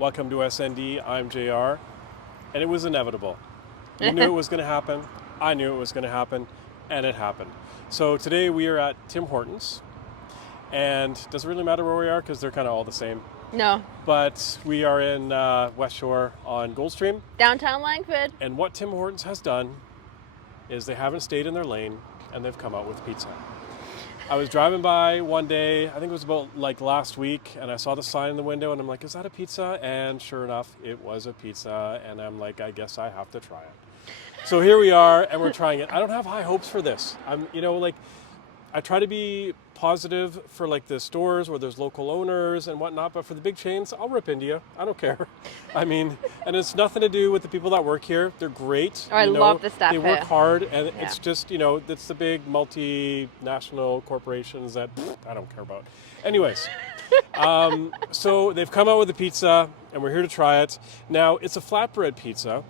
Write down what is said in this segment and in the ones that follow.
Welcome to SND. I'm JR. And it was inevitable. You knew it was going to happen. I knew it was going to happen. And it happened. So today we are at Tim Hortons. And it doesn't really matter where we are because they're kind of all the same. No. But we are in West Shore on Goldstream. Downtown Langford. And what Tim Hortons has done is they haven't stayed in their lane and they've come out with pizza. I was driving by one day, I think it was about like last week, and I saw the sign in the window and I'm like, is that a pizza? And sure enough, it was a pizza, and I'm like, I guess I have to try it. So here we are and we're trying it. I don't have high hopes for this. I try to be positive for like the stores where there's local owners and whatnot, but for the big chains, I'll rip into you. I don't care. I mean, and it's nothing to do with the people that work here. They're great. I love the staff They work here. hard, and it's just, it's the big multinational corporations that I don't care about. Anyways, so they've come out with a pizza, and we're here to try it. Now, it's a flatbread pizza.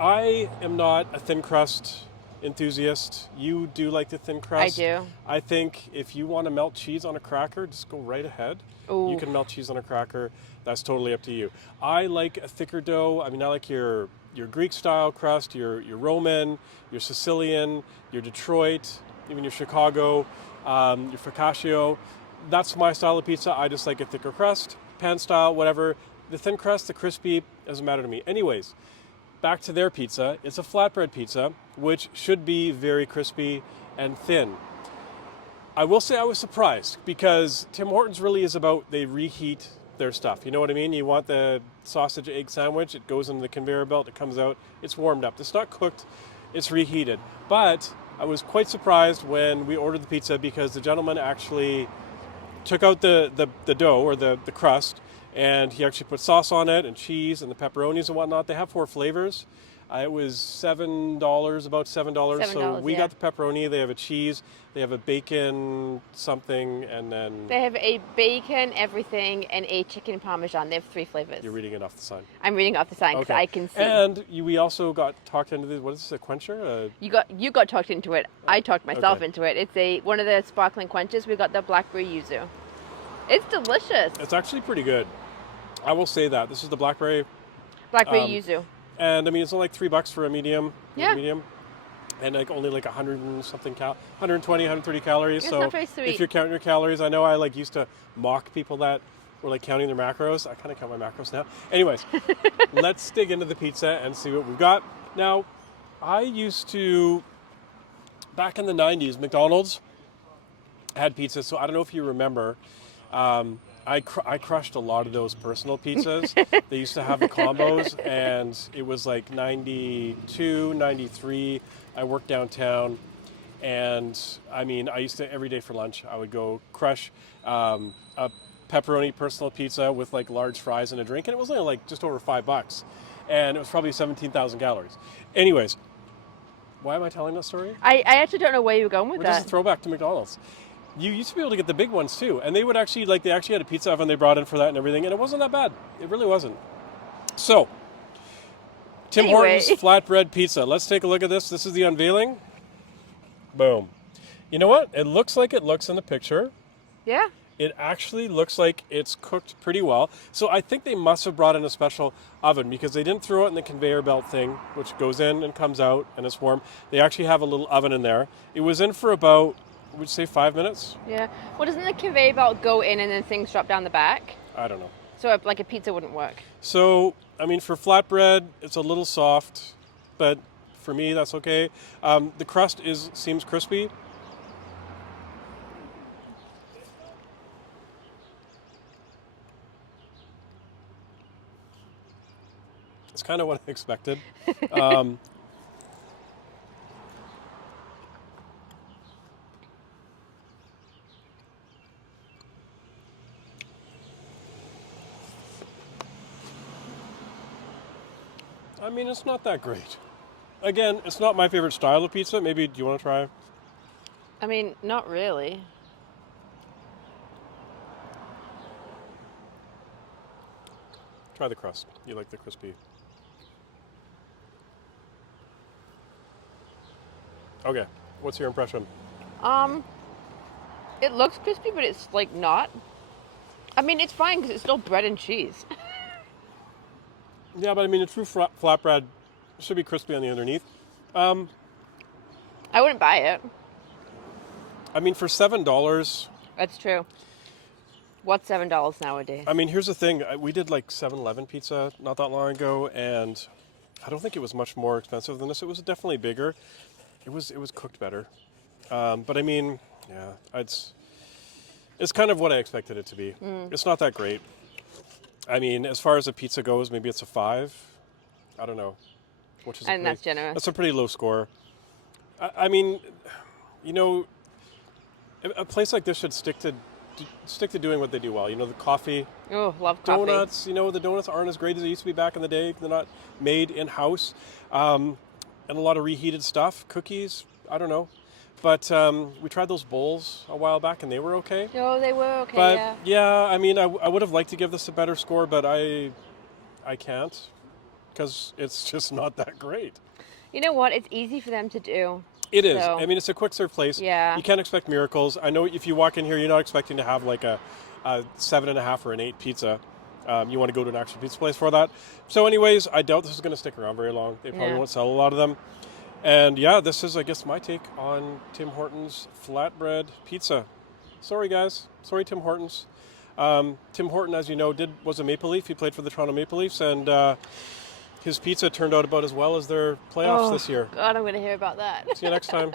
I am not a thin crust enthusiast. You do like the thin crust. I do. I think if you want to melt cheese on a cracker, just go right ahead. Ooh. You can melt cheese on a cracker. That's totally up to you. I like a thicker dough. I mean, I like your Greek style crust, your Roman, your Sicilian, your Detroit, even your Chicago, your focaccia. That's my style of pizza. I just like a thicker crust, pan style, whatever. The thin crust, the crispy, doesn't matter to me. Anyways, back to their pizza. It's a flatbread pizza, which should be very crispy and thin. I will say I was surprised because Tim Hortons really is about, they reheat their stuff. You know what I mean? You want the sausage egg sandwich, it goes into the conveyor belt, it comes out, it's warmed up. It's not cooked, it's reheated. But I was quite surprised when we ordered the pizza because the gentleman actually took out the dough or the crust, and he actually put sauce on it and cheese and the pepperonis and whatnot. They have 4 flavors. It was $7, about $7. So we got the pepperoni. They have a cheese. They have a bacon something, and then They have a bacon everything and a chicken parmesan. They have 3 flavors. You're reading it off the sign. I'm reading off the sign because I can see. And we also got talked into this. What is this? A quencher? You got talked into it. I talked myself into it. It's one of the sparkling quenches. We got the blackberry yuzu. It's delicious. It's actually pretty good. I will say that. This is the blackberry yuzu. And I mean, it's only like $3 for a medium. Yeah. Medium. And like only like 100 and something 120, 130 calories. It's so not very sweet. If you're counting your calories, I know I like used to mock people that were like counting their macros. I kind of count my macros now. Anyways, let's dig into the pizza and see what we've got. Now, I used to, back in the 90s, McDonald's had pizza. So I don't know if you remember. I crushed a lot of those personal pizzas. They used to have the combos, and it was like 92, 93. I worked downtown, and I mean, I used to, every day for lunch, I would go crush a pepperoni personal pizza with like large fries and a drink, and it was only like just over $5. And it was probably 17,000 calories. Anyways, why am I telling that story? I actually don't know where you're going with We're that. just a throwback to McDonald's. You used to be able to get the big ones too, and they would actually they actually had a pizza oven they brought in for that and everything, and it wasn't that bad. It really wasn't. So, Tim Hortons flatbread pizza. Let's take a look at this. This is the unveiling. Boom. You know what? It looks like it looks in the picture. Yeah. It actually looks like it's cooked pretty well. So I think they must have brought in a special oven because they didn't throw it in the conveyor belt thing, which goes in and comes out and it's warm. They actually have a little oven in there. It was in for about, would you say 5 minutes? Yeah. Well, doesn't the conveyor belt go in and then things drop down the back? I don't know. So like a pizza wouldn't work. So, I mean, for flatbread, it's a little soft, but for me, that's okay. The crust seems crispy. It's kind of what I expected. I mean, it's not that great. Again, it's not my favorite style of pizza. Maybe, do you want to try? I mean, not really. Try the crust. You like the crispy. Okay, what's your impression? It looks crispy, but it's like not. I mean, it's fine because it's still bread and cheese. Yeah, but I mean, a true flatbread should be crispy on the underneath. Um, I wouldn't buy it. I mean, for $7, That's true. What's $7 nowadays? I mean, here's the thing. We did like 7-Eleven pizza not that long ago, and I don't think it was much more expensive than this. It was definitely bigger. It was cooked better. But I mean, yeah, it's kind of what I expected it to be. It's not that great. I mean, as far as a pizza goes, maybe it's a 5. I don't know. Which is And that's generous. That's a pretty low score. I mean, you know, a place like this should stick to doing what they do well. You know, the coffee, Oh, love coffee. donuts. You know, the donuts aren't as great as they used to be back in the day. They're not made in house, and a lot of reheated stuff. Cookies, I don't know, but we tried those bowls a while back and they were okay. Oh, they were okay. But yeah. I mean, I would have liked to give this a better score, but I can't because it's just not that great. You know what? It's easy for them to do. It is. So, I mean, it's a quick serve place. Yeah. You can't expect miracles. I know if you walk in here, you're not expecting to have like a 7.5 or an 8 pizza. You want to go to an actual pizza place for that. So anyways, I doubt this is going to stick around very long. They probably Yeah. won't sell a lot of them. And yeah, this is, I guess, my take on Tim Hortons flatbread pizza. Sorry, guys. Sorry, Tim Hortons. Tim Horton, as you know, was a Maple Leaf. He played for the Toronto Maple Leafs, and his pizza turned out about as well as their playoffs this year. God, I'm going to hear about that. See you next time.